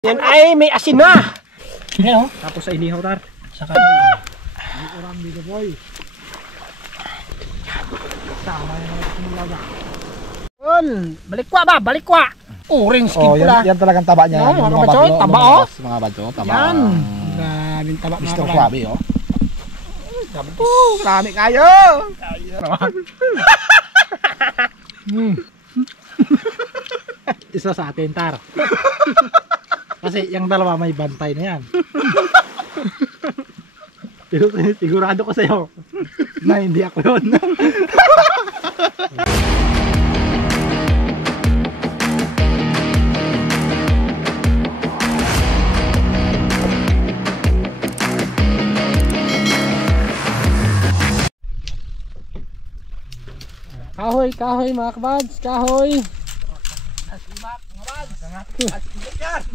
Yan ay may asin na. Yan o. Tapos sa inihaw tar. Saka. May urang dito boy. Tama yung simulaw. Balikwa ba? Balikwa. Orange skin Oh, pula. yan talagang taba niya. Yan, mga kabadyo, taba oh. Mga badyo, taba. Yan. Grabing taba mga Mr. kabadyo. Suabe oh. Marami kayo. Isa sa atin tar. Kasi yung dalawa may bantay na yan. Pero sigurado ko sa'yo na hindi ako yun. Kahoy, kahoy mga kabads, kahoy.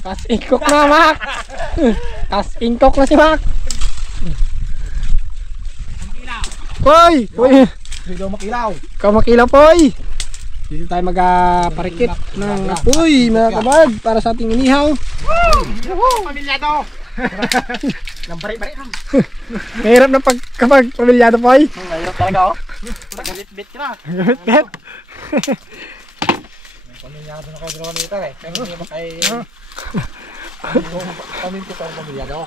Kas ingkok na Mak. Kas ingkok na si Mak. Poy, poy. Dito makilaw. Ikaw makilaw poy. Dito tayo magparikit ng apoy mga kabad para sa ating inihaw. Pamilyado. Bari-bari lang. Mahirap na kapag pamilyado poy. Mahirap talaga oh. Bit-bit ka na. Bet. Pamilyado na kayo dalawa nito eh. Kaya hindi ba kayo paminto tayo pamilyado.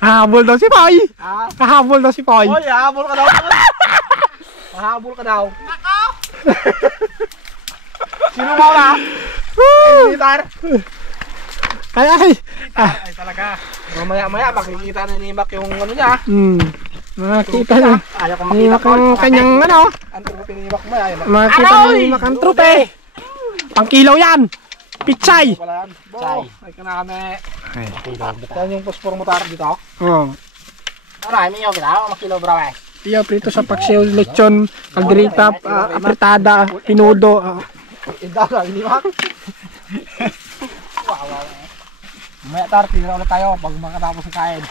Hahabol daw si Poy. Hahabol daw si Poy. Oy, hahabol ka daw. Hahabol ka daw. Nako. Sino mo na? Gitar. Ay. Ay talaga. Mamaya-maya makikita na ni Mac yung ano niya. Makita na. Ayaw ko makita ko. Ang kanyang ano. Ang trupe ni Mac maya. Makita ni Mac ang trupe. Pangkilaw yan. Pichay. Chay. Ay ka na kami. Yan yung pospor mo tar dito. Oh. Marami yung kailangan makilaw bro eh. Iya prito sa paksiw, lechon, calderita, apretada, pinudo. Inda na ni Mac. Mamaya tar, tira ulit tayo pag makatapos ng kain.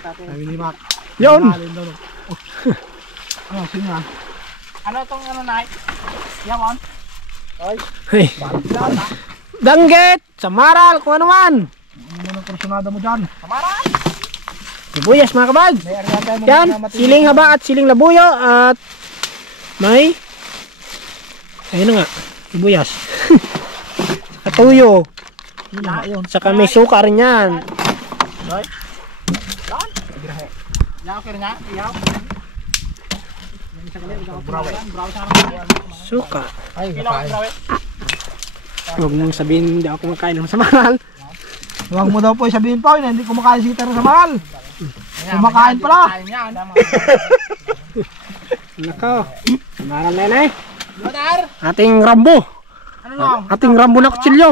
Sabi ni Mac. Yun. Ano, sino yan? Ano tong ano na? Yamon. Ay, Hey. bakit na? Danggit, samaral, kung ano man. Ano mo ng personada mo dyan? Kamaran. Sibuyas mga kabad. May area tayo mo Yan, siling haba at siling labuyo at may ayun na nga, sibuyas. Saka tuyo. Yun. Saka may suka rin yan. Yaw kira nga. Yaw. Suka. Ay, Kilaw kakain. bro eh. Huwag mong sabihin hindi ako kumakain ng samaral. Huwag mo daw po sabihin po na hindi kumakain si Tero sa mahal. Kumakain pala. Kain yan. Nako, samaral na yan eh. Badar. Ating Rambo. Ano no? Ating Rambo na kutsilyo.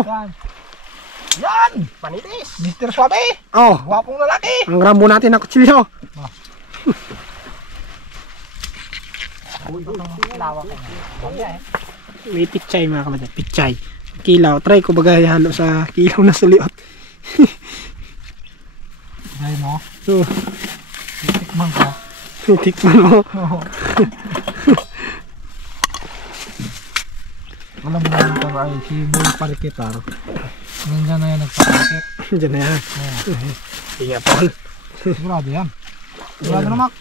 Yan! Panitis. Mr. Suabe! Oh, Gwapong lalaki! ang Rambo natin na kutsilyo. Kilawa ko. May pichay mga kapatid, pichay. Kilaw, try ko bagay halo sa kilaw na suliot. Ay mo, So, tikman ko. tikman mo. Alam mo naman ito ay si Boy Parikitar. Nandiyan na yan nagpaparikit. Diyan na yan. Iya, Paul. Sigurado yan. Sigurado na Mac.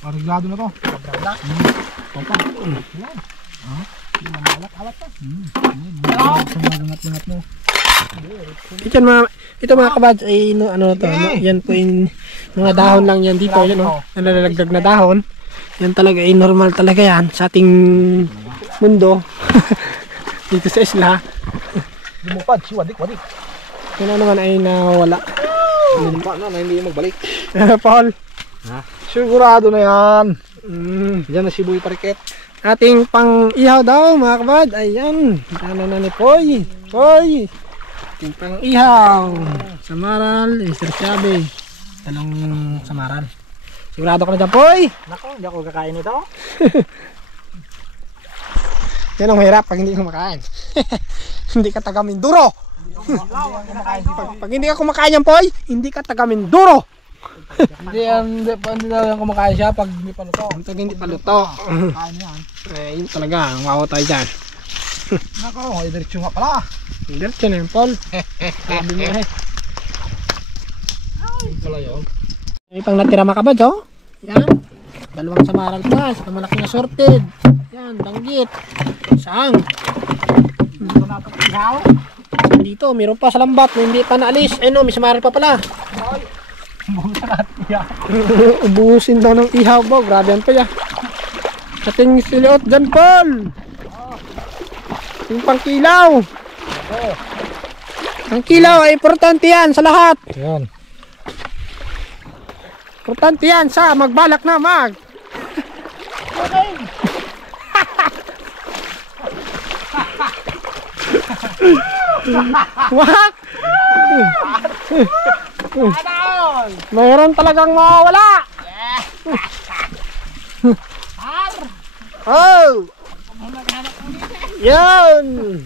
Pariglado na to. Sobrang Opa. Yan. Alat-alat pa. Sumagangat-gangat mo. Ito mga kabads ay ano to, ano, yan po yung mga dahon lang yan dito, yun oh, nalalagdag na dahon. Yan talaga ay normal talaga yan sa ating mundo. Dito sa isla. Lumupad, si wadik-wadik. Yun naman ay nawala. Lumupad na, hindi magbalik. Paul. Sigurado na yan. Yan na si Boy Parikit. Ating pang ihaw daw mga kabad. Ayan. Ano na ni Poy. Poy. Ating pang ihaw. Samaral. Mr. Suabe. Talong samaral. Sigurado ka na dyan Poy. Nako, hindi ako kakain ito. Yan ang mahirap pag hindi ka kumakain. Hindi ka taga Minduro. Pag hindi ka kumakain yan Poy, hindi ka taga Minduro. Hindi daw yung kumakain siya pag hindi pa luto. Pag hindi pa luto. Kain yan. Yun talaga, ang wawa tayo dyan. Nako, ay diretso nga pala. Diretso na yung Paul. Sabi mo eh. Wala yun. May pang natira mga kabad, oh. Yan. Dalawang samaral pa. Sa malaki na sorted. Yan, danggit. Saang. Ito na pag ihaw. Dito, meron pa sa lambat na hindi pa naalis. Ay no, may samaral pa pala. Buta natin ihaw. Ubusin daw ng ihaw ba? Grabe yan pa ya. Ating siliot dyan, Paul. Yung pang kilaw. Ang kilaw ay importante yan sa lahat. Yan. Importante yan sa magbalak na mag. Wah! Mayroon talagang mawawala. Oh! Yun!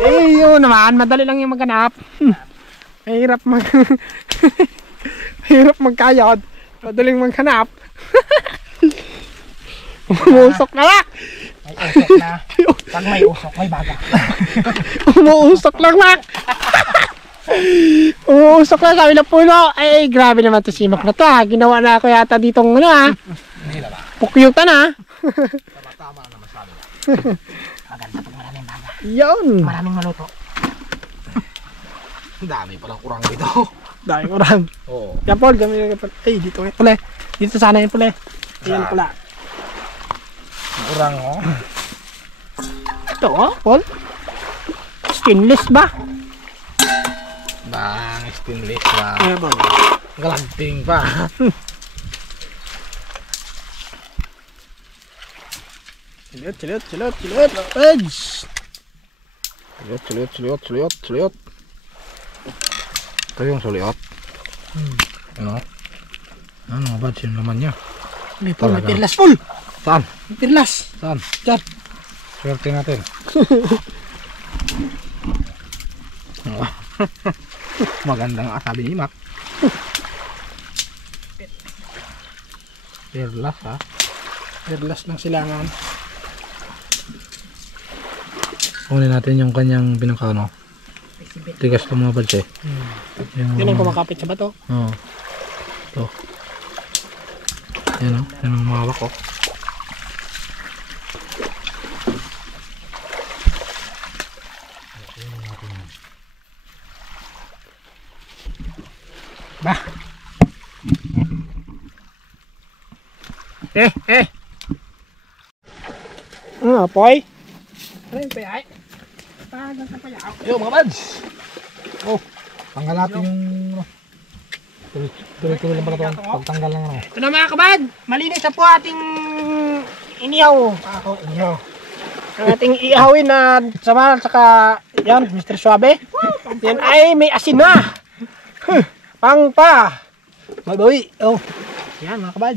Eh, yun naman. Madali lang yung maghanap. Mahirap Mahirap magkayod. Madaling maghanap. Umusok na lang. May usok na. Pag may usok, may baga. Umuusok lang lang. Umuusok lang sabi ng puno. Ay, grabe naman to si Mac na to ha. Ginawa na ako yata ditong ano ha. Pukyutan ha. Tama na masabi. Maganda pag maraming baga. Yun. Maraming maluto. Ang dami palang kurang dito. Dahil orang. Oo. Yan Paul, gamit ka. Ay, dito nga pala. Dito sana yung pala. Ayan pala. Kurang oh. Ito oh, Paul. Stainless ba? Bang, stainless ba? Ayan Paul. Galanting pa. Chilot. Edge. Suliot. Ito yung suliot. Ano? Ano ba yung laman niya? May Paul, may Talaga. pirlas Paul. Saan? May pirlas. Saan? Diyan. Swerte natin. Magandang asabi ni Mac. Perlas ha. Pirlas ng silangan. Kunin natin yung kanyang pinakano. Tigas pa mga badge eh. Yun ang kumakapit sa bato. Oo. Ito. Yan o. Yan ang mawak ko. Bah. Poy. Ano yung payay? Tagang sa payaw. Yo mga bads! Oh, tanggal natin yung tuloy-tuloy lang pala ito. Pagtanggal lang ano. Ito na mga kabad. Malinis na po ating inihaw. Ako, ihaw. Ang ating iihawin na samaral saka yan, Mr. Suabe. Yan ay may asin na. Pang pa. Babawi. Oh. Yan mga kabad.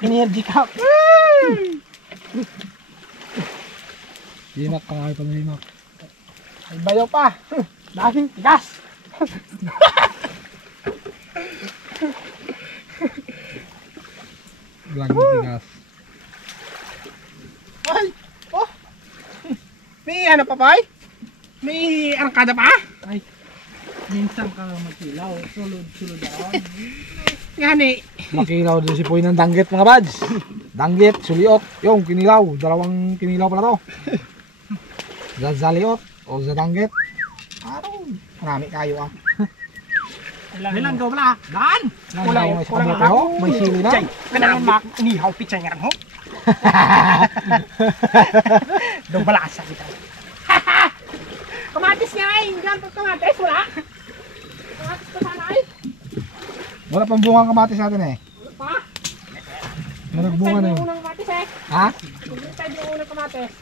Energy cup. Limak pa nga ito ng limak. May bayo pa. Daming tigas. Lagi tigas. Ay. Oh. May ano pa pa? May arangkada pa? Ay, minsan ka magkilaw. Sulod ako. Yan eh. Makilaw din si Poy ng danggit mga bads. Danggit, suliot, yung kinilaw. Dalawang kinilaw pala to. Zaliot o danggit. Araw, marami kayo ah. Ilang gaw pala? Daan! May sabuti ho, may sili na. Kailangan inihaw pichay nga ho. Daw balasa kita. Kamatis nga eh. Diyan pag kamatis wala. Kamatis pa sana eh. Wala pang bungang kamatis natin eh. Wala pa. Nagbunga na Yung yun. unang kamatis eh. Ha? Pag yung unang kamatis.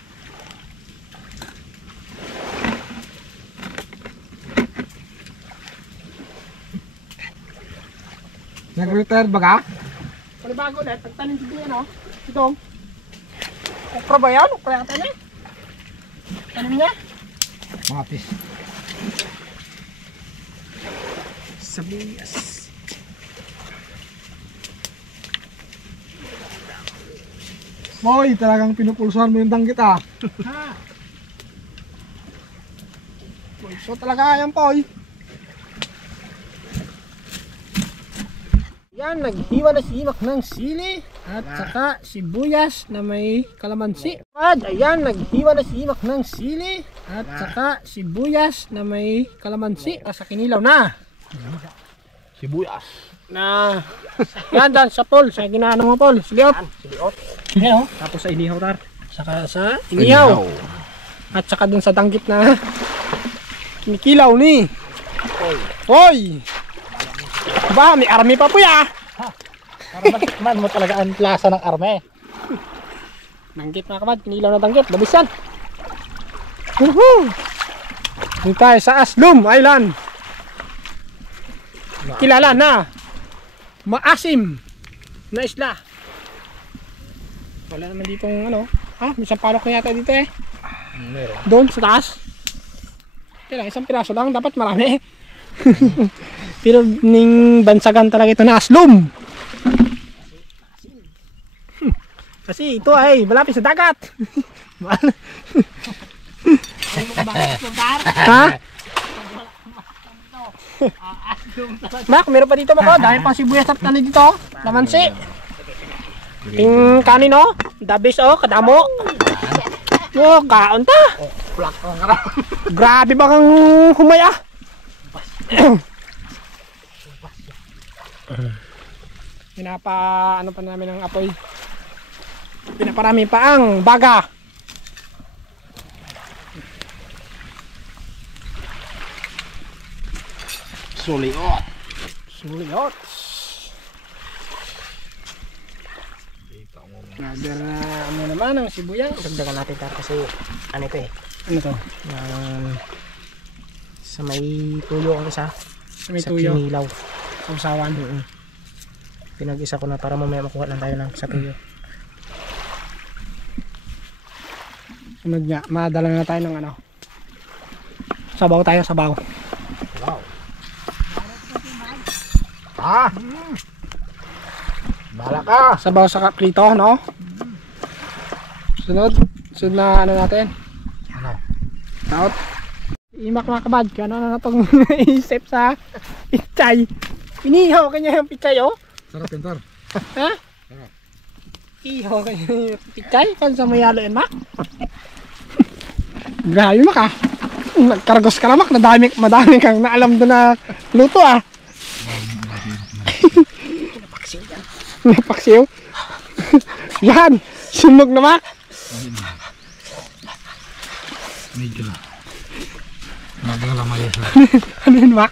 Nag-retired ba ka? Palibago ulit. Pagtanim si Diyan oh. Itong. Okra ba yan? Okra yata na. Tanim niya. Kamatis. Boy, talagang pinupulsuhan mo yung tanggit ah. So talaga yan po. Yan, naghiwa na si Imak ng sili at saka sibuyas na may kalamansi. Ayan, naghiwa na si Imak ng sili at saka sibuyas na may kalamansi. Sa kinilaw na. Sibuyas. Na yan dan sa Paul, sa ginaano mo Paul. Sige op. Ayan, Tapos sa inihaw tar. saka sa inihaw. At saka dun sa danggit na kinikilaw ni Hoy! Ba, may army pa po ya. Para man mo talaga ang plasa ng arme. Danggit mga kabad, kinilaw na danggit, labis yan. Woohoo! Dito tayo sa Aslum Island. Kilala na maasim na isla. Wala naman ditong ano, may isang palok na yata dito eh. Meron. Doon sa taas. Kailang isang piraso lang, dapat marami. Pero ning bansagan talaga ito na Aslum. Kasi ito ay malapit sa dagat. Ha? Mak, meron pa dito mako. Dahil pang sibuyas at ano dito. Lamansi. Ting kanin oh. Dabis oh, kadamo. Oh, kaon ta. Grabe ba kang humaya? Pinapa ano pa namin ng apoy. Pinaparami pa ang baga. Suliot. Suliot. Nader na ano naman ang sibuyas. Dagdagan natin tar kasi ano ito eh. Ano to? Sa may tuyo ang isa. Sa may Sa tuyo. kinilaw. Sausawan. Pinag-isa ko na para mamaya makuha lang tayo ng sa tuyo. Sunod nga, madala na tayo ng ano. Sabaw tayo, sabaw. Wow. Ah. Bala ka. Sabaw sa kaprito, no? Sunod na ano natin. Ano? Taot. Imak mga kabad, kano na itong isip sa pichay. Inihaw kanya yung pichay, oh. Sarap yun, tar. Ha? Ihaw kanya yung pichay. Kung sa mayalo yun, mak. Grabe mak, ah. Nagkaragos ka na, mak. Madami kang naalam doon na luto, ah. Napaksiw. Yan. Sunog na, mak. Medyo naglalamay siya. Ano yun, mak?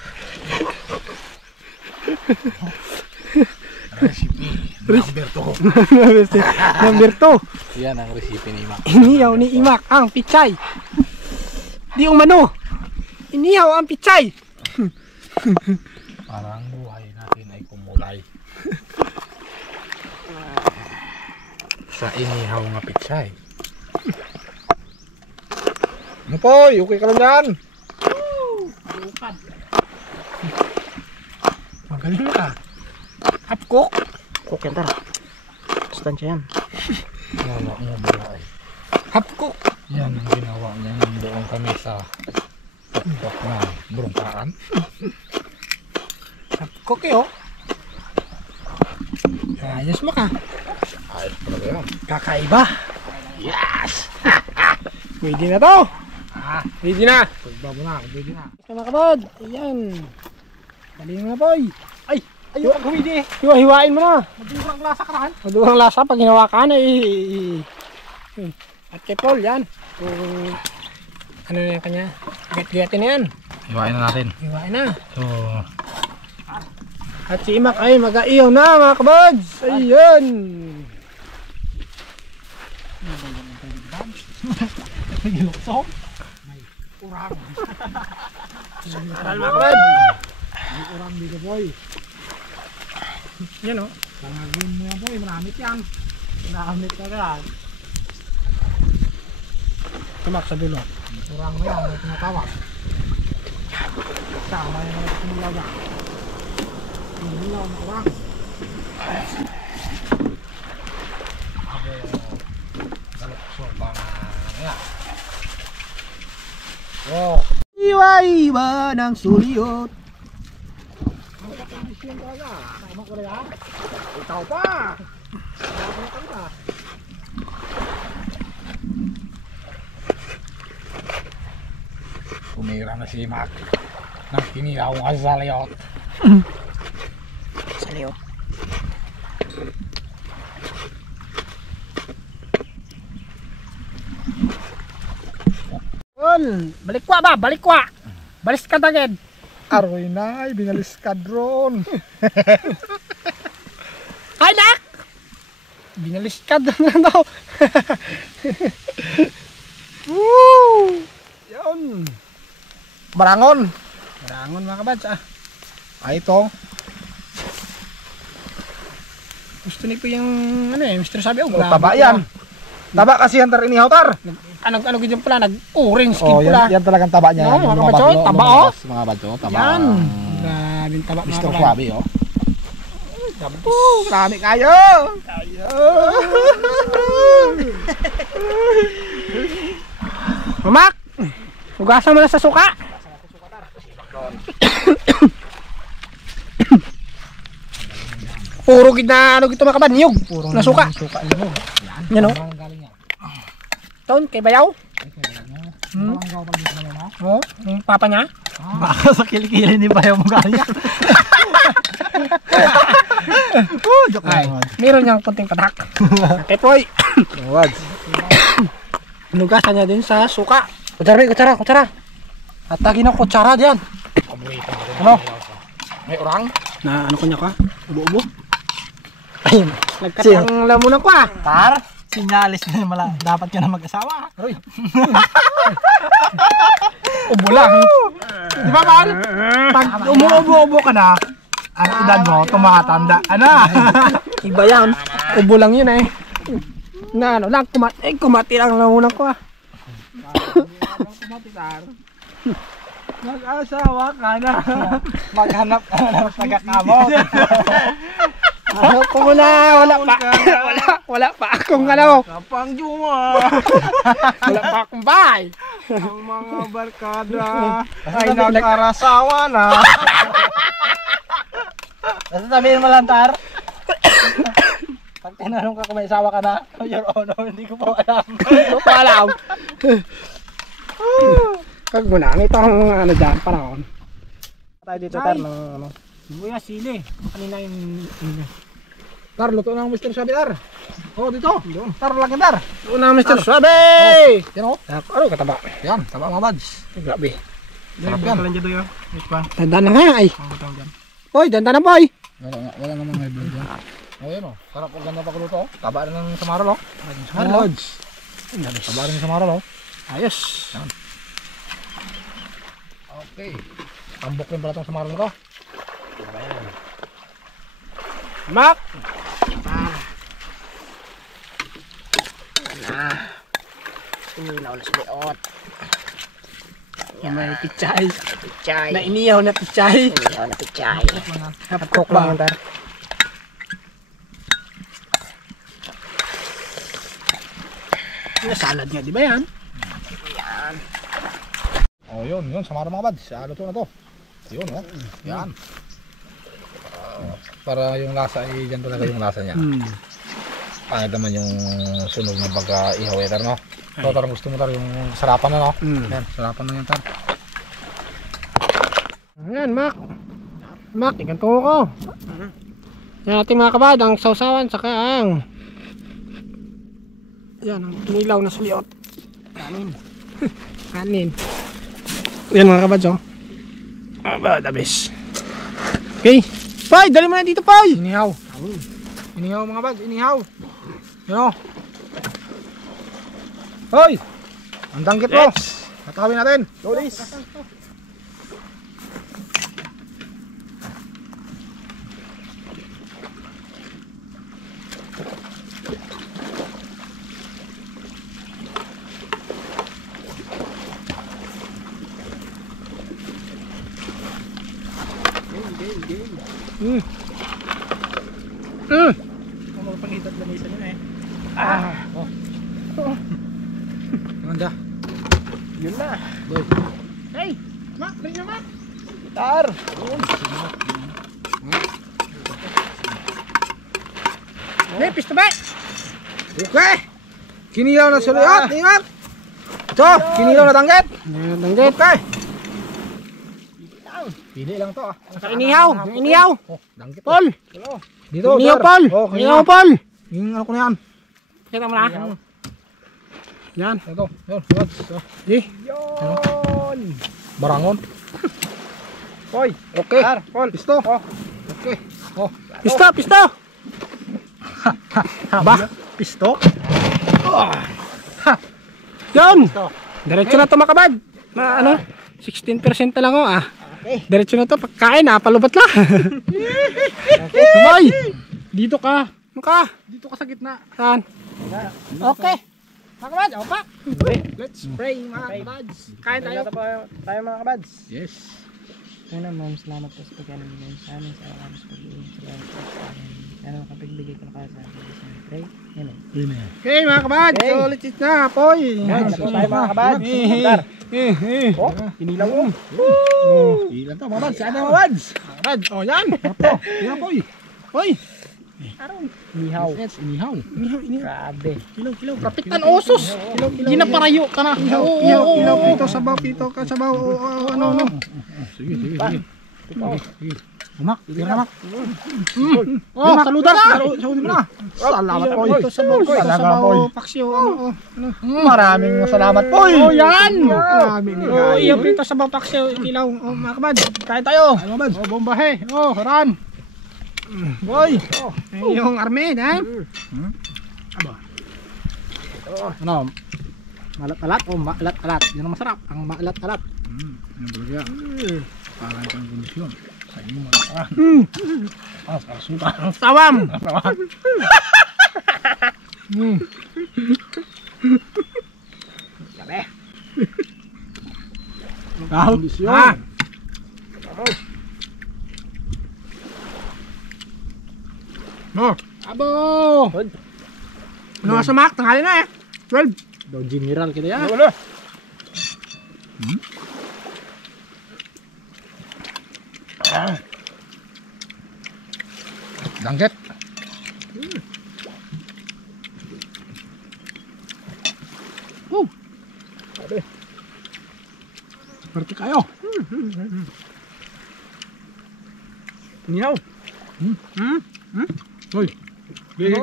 Recipe number 2. Number 2. Yan ang recipe ni Imak. Inihaw ni Imak ang pichay. Di umano. Inihaw ang pichay. Parang buhay natin ay kumulay. Sa inihaw nga pichay. Ano po? Okay ka lang dyan. Magaling ka. Half cook. Cook yan tar. Sustansya yan. Wala mo balay. Half cook. Yan ang ginawa niya nung doon kami sa tuktok na buruntaan. Half cook eh, oh. Ayos mo ka. Ayos talaga yan. Kakaiba. Yes! Pwede na to. Pwede na. Pagbabo na, pwede na. Mga kabad. Ayan. Dali na boy. Ay. Ayaw ang humidi. Hiwa-hiwain mo na. Madurang lasa ka naman. Madurang lasa pag hinawakan ay. At kay Paul yan. Kung ano na yung kanya. Gat-gatin na yan. Iwain na natin. Hiwain na. So, At si Imak ay mag-aiyaw na mga kabads. Ayan. nagilukso. May mga kabads. May urang dito boy. Yan o. Tangagin mo yan boy, maramit yan. Maramit ka yan. Tumak sa dulo. Urang mo yan, may tinatawag. Tama yan ang kumulaw yan. Kumulaw na urang. Oh. Iwa-iwa ng suliot. Tama ko na yan. Ikaw pa. Tumira na si Mac. Nang kinilaw nga sa layot. Saliw. Balikwa ba? Balikwa. Balis ka tagid. Aroy na, binalis ka drone. Ay, nak! Binalis ka doon na daw. Woo! Yan. Barangon. Marangon mga kabads ah. Ay ito. Gusto ni ko yung ano eh, Mr. Sabi, Oh, taba yan. Taba kasi yan tar inihaw tar. Ano ganyan pala, nag-orange skin Oh, pula. yan talagang taba niya. No, mga Lumabas, kabatso, no? taba, Lumabas, mga badyo, taba. Yan. Grabing taba mga Mr. kabads. Swabe, oh. Marami kayo. Mamak! Hugasan mo na sa suka. Puro gid na ano gito mga kabad, niyog. Na suka. Suka limog. Yan oh. Ang galing yan. Taon kay bayaw. Ang gaw pag dito naman, ha? Oh, yung papa niya. Baka sa kilikili ni Bayaw mo kanya. Joke Ay, meron niyang konting patak. Okay, Poy. Wads. Hugasan niya din sa suka. Kutsara. Atagin ang kutsara diyan. Ano? May orang. Na ano ko niya ka? Ubo-ubo. Ayun. Nagkatang lamunan ko ah. Tar, sinyalis na mala. Dapat ka na mag-asawa. Aroy. Ubo lang. Di ba, Mal? Pag umuubo-ubo ka na, ang edad mo, tumatanda. Ano? Iba yan. Ubo lang yun eh. Na ano lang, kumati lang lamunan ko ah. Mag-asawa ka na. Maghanap ka na ng tagakamot. Ano ko muna, wala pa akong ano. Kapang juma. Wala pa akong bahay. Ang mga barkada ay nag-arasawa na. Basta sabihin mo lang, Tar. Pag tinanong ka kung may asawa ka na, Your Honor, hindi ko pa alam. Hindi ko alam. Kag muna, ito ang ano dyan, panahon. Tayo dito, tar, ng ano. Buya, sili. Kanina yung... Tar, luto ng Mr. Swabe, tar. Oh, dito. Tar, laki, tar. Ito na, Mr. Swabe! Yan, oh. Ano kataba? Yan, taba mga bads. Grabe. Sarap yan. Kalan dyan doon. Wait pa. Tanda na nga ay. Ang butang dyan. Boy, tanda na boy. Wala namang may blood yan. Oh, yan, oh. Sarap, ang ganda pa kuluto, oh. Taba rin ng samarol, oh. Samarol. Taba rin ng samarol, oh. Ayos. Okay. Tambok rin pala itong samarol ko. Mak! Inilaw na sa liot. May pichay. Na iniyaw na pichay. Half-cook ba ang tar? Salad nga, di ba yan? Oh, yun, samarol mga bads. Luto na to. Yun, oh. Yan. Para yung lasa ay dyan talaga yung lasa niya. Pangit naman yung sunog ng pagka-ihaw, tar, no? So, tar, gusto mo, tar, yung sarapan na, no? Yan, sarapan na yan, tar. Ayan, Mac. Mac, ikanto ko. Yan ating mga kabad, ang sausawan, saka ang... Yan, ang kinilaw na suliot. Kanin. Yan mga kabad, oh. Aba, the best. Okay. Pai, dali mo na dito, Pai. Inihaw. Inihaw, mga bads, inihaw. Yan, oh. Hoy! Ang danggit mo. Nakawin natin. Lolis. Ang mga pangitat lamisan yun eh. Ang Yun na. Hey! Mak! Balik na mak! Tar! Hey! Pisto ba? Okay! Kinilaw na suliat! Mak! Ito! Kinilaw na tanggit! Tanggit! Okay! Pili lang to ah. Inihaw! Inihaw! Oh, danggit. Paul! Dito, Inihaw sir. Paul! Oh, Inihaw Paul! Yung ano ko na yan. Kita mo na? Yan. Ito, yun. Eh! Yun! Barangon. Hoy! Okay. Tar! Paul! Pisto. Oh. Okay. Oh. Pisto! Pisto! Ba? Pisto? Yun! Diretso na ito makabad. Ano? 16% na lang oh ah. Okay. Diretso na ito. Pagkain ah. Palubat lang. Boy! Dito ka. Maka. Dito ka sa gitna. Saan? Okay. Mga kabad. Opa. Let's pray mga kabads. Kain tayo. Tayo mga kabads. Yes. Una, ma'am, salamat po sa pagkain mo sa amin sa araw sa pag-iing. Salamat po sa amin. Sana makapagbigay ko na kaya sa amin. Pray. Amen. Okay mga kabad. Okay. So let's eat na. Poy. Yan, tapos tayo mga kabads. Tar! Oh, inilaw mo. Ilan to, mga bads? Saan na mga bads? Kabad. O yan. Yan po eh. Poy. Inihaw. Yes, inihaw. Grabe. Kilaw. Kapitan osos. Ginaparayo ka na. Kilaw. Pito sabaw. Pito ka sabaw. Ano. Sige. Umak, tira mak. Oh, saludan. Saludan mo na. Salamat po. Ito sabaw. Talaga, Sabaw. Poy. Paksiw. Ano. Maraming salamat po eh. Oh, yan. Maraming Oh, iyo prito sabaw paksiw. Kilaw. Oh, mga kabad. Kain tayo. Ano bads? Oh, bombahe. Oh, ran. Boy. Yung army, ha? Ano? Malat-alat o maalat-alat? Yan ang masarap. Ang maalat-alat. Yan talaga. Parang itong kondisyon. Sa inyo mga suka. Tawam. Kondisyon. Ah. No. Abo. Ano nga sumak? Tanghali na eh. 12. Daw general kita yan. Wala. Danggit. Seperti kayo. Inihaw. Hoy. Gigi.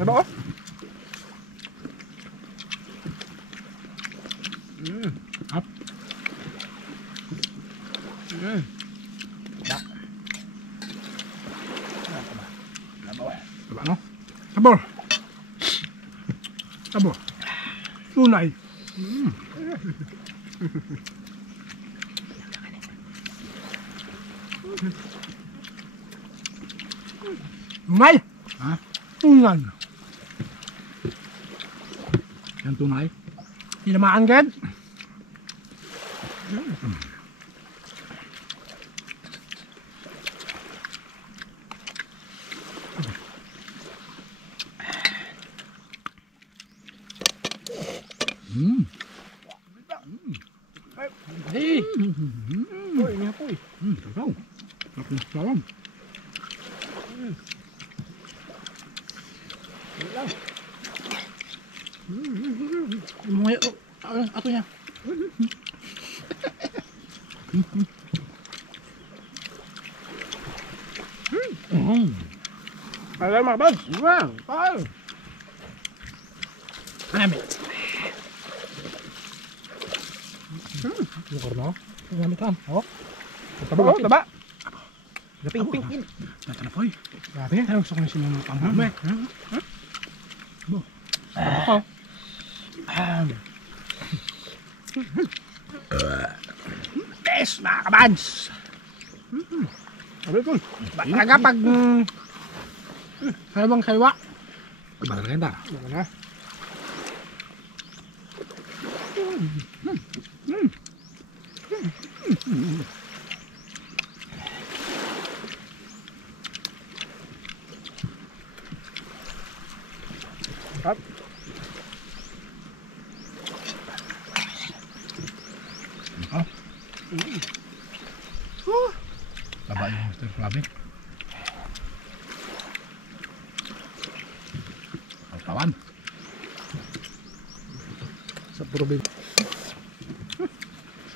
Ano ko? Up. Diba no? Sabor. Sabor. Tunay. Tunay. Ha? Tunay. Yan tunay. Ilamaan gad. Hey. Hoy, inihaw po eh. Sarap. Sarap ng salam. Ato niya. Alam mga kabads. Wow. Wow. Marami. Yung korno. Yung gamit kan. Oh. Oo, taba. Ping. Nata na po eh. Grabe. Ano gusto ko na sinunod ang bume. Bo. Ako. Best mga kabads. Sabi ko. Talaga pag salbang salwa. Barang ganda. Taba yung Mr. Flavi. Tawan. Sa probinsya.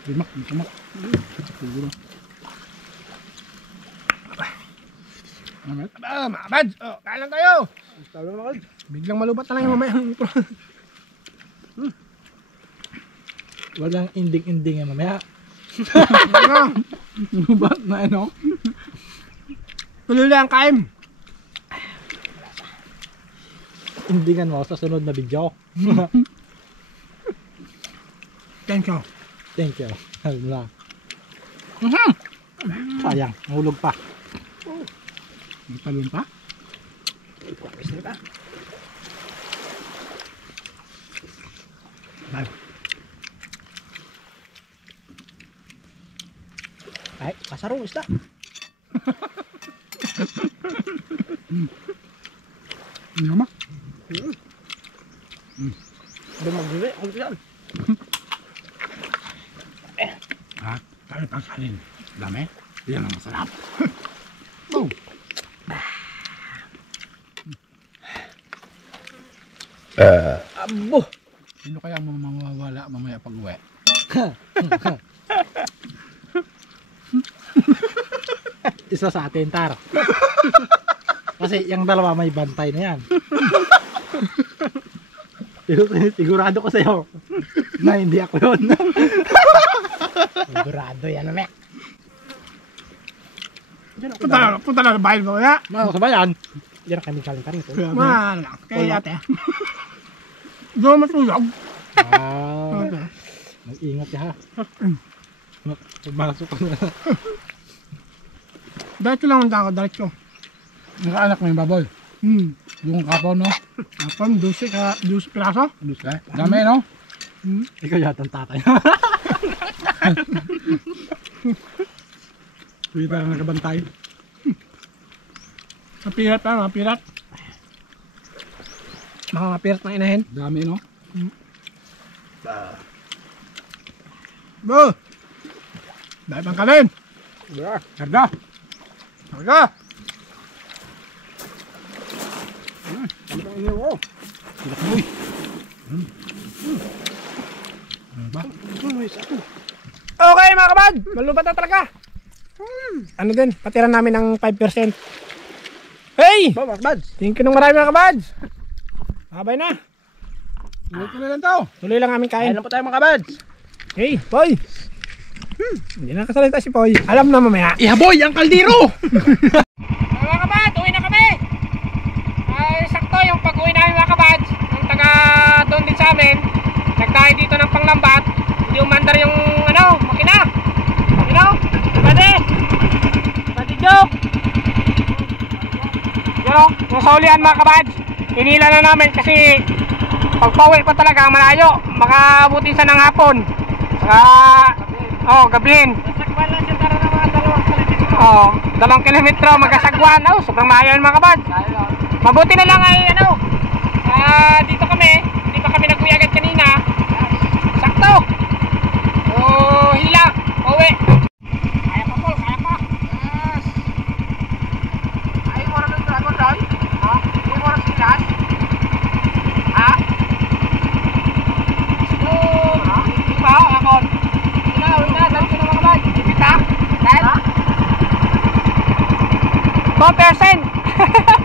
Limak, limak. Siguro. Mga bads, kain lang tayo. Biglang malubat na lang yung mamaya. Walang ending-ending yan mamaya. Lubat na ano? Tuloy lang kain. Endingan mo sa sunod na video. Thank you. Thank you. Ayun lang. Sayang, nahulog pa. May talon pa? Ay, kasarong isda. Hindi naman. Dumagdiri, ang yan. Tayo pagsalin. Dami? Yan ang masarap. Abo! Sino kaya mawawala mamaya pag uwi? Isa sa atin, Tar. Kasi yung dalawa may bantay na yan. Sigurado ko sa'yo na hindi ako yun. Sigurado yan, Mek. Punta na bahay mo kaya. Mga kabayan, yan ang kami kalintan nito. Mahal lang. Kaya ate. Doon matulog. Mag-ingat ka ha. Pumasok ka na. Diretso lang ang dako, diretso. Nakaanak mo yung baboy. Yung kapaw, no? Apam, 12 piraso. Dami, no? Ikaw yata ang tatay. Hindi pa lang nakabantay. Mapirat pa, mapirat. Mga mapirat ng inahin. Dami, no? Bo! Dahil pang kalin. Karga! Karga! Uy! Ano ba? Okay mga kabad, malubat na talaga. Ano din, patiran namin ng 5%. Hey! Thank you ng marami mga kabad. Habay na. Tuloy lang tao. Tuloy lang aming kain. Ayun na po tayo mga kabad. Hey, Poy! Hindi na kasalita si Poy. Alam na mamaya. Ihaboy ang kaldero! Mga kabad, uwi na kami. Ay, sakto yung pag-uwi namin mga kabad. Yung taga doon din sa amin. Nagtayo dito ng panglambat. Hindi umandar yung makina. Pwede joke. Pero, yung sa ulian mga kabad, hinila na namin kasi pagpauwi pa talaga malayo. Makabuti sa ng hapon. Gabihin. Oo, 2 kilometro magasagwan. Sobrang malayo yun mga kabad. Mabuti na lang ay dito kami. Hindi pa kami nag-uwi agad kanina. Sakto. Hila. Uwi. Kaya pa po, kaya pa. Yes. Ay, mo rin yung dragon down? Ha? Ay, mo rin silas? Ha? Diba? Ako. Uwi na. Dali ko na mga kabad. Ibita? Dahil? 2%.